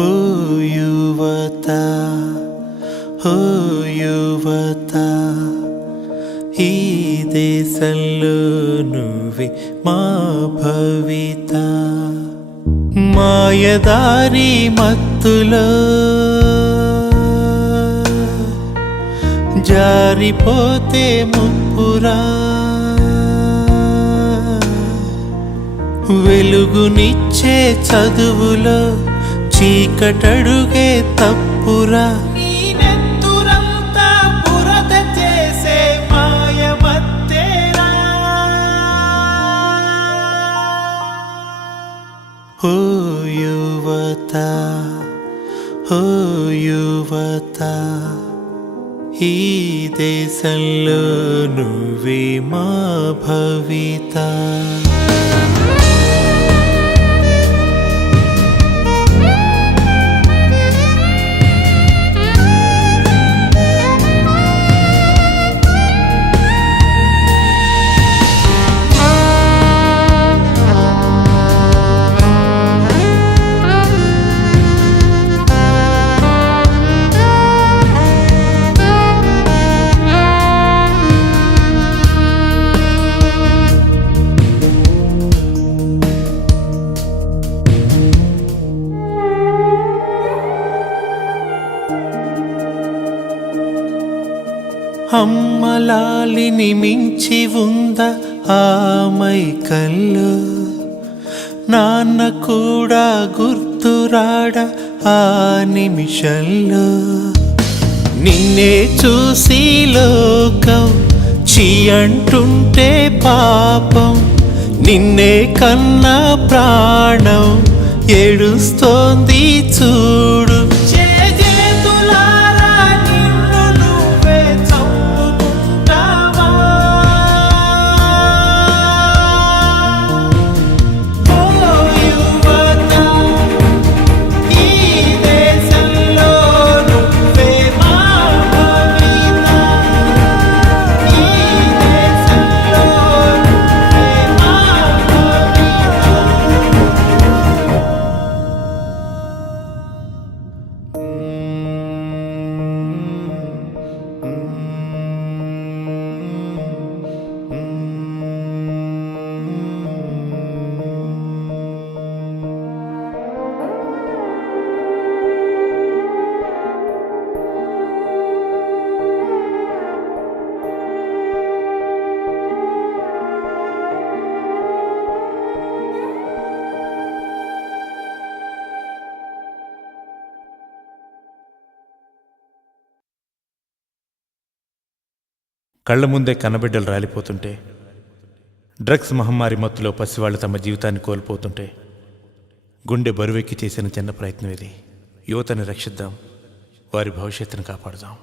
ఓ యువత, ఓ యువత, ఈ దేశంలో నువ్వే మా భవిత. మాయదారి మత్తులో జారిపోతే ముప్పురా, వెలుగునిచ్చే చదువులో చీకటడుగే తప్పురా. నీ నెత్తురంతా బురద చేసే మాయమత్తేరా. ఓ యువత, ఓ యువత, ఈ దేశంలో నువ్వే మా భవిత. అమ్మలాలిని మించి ఉందా ఆ మైకల్లో, నాన్న కూడా గుర్తురాడ ఆ నిమిషంలో. నిన్నే చూసి లోకం చీ అంటుంటే పాపం, నిన్నే కన్నా ప్రాణం ఏడుస్తోంది చూడు. కళ్ల ముందే కన్నబిడ్డలు రాలిపోతుంటే, డ్రగ్స్ మహమ్మారి మత్తులో పసివాళ్లు తమ జీవితాన్ని కోల్పోతుంటే గుండె బరువెక్కి చేసిన చిన్న ప్రయత్నం ఇది. యువతని రక్షిద్దాం, వారి భవిష్యత్తును కాపాడుదాం.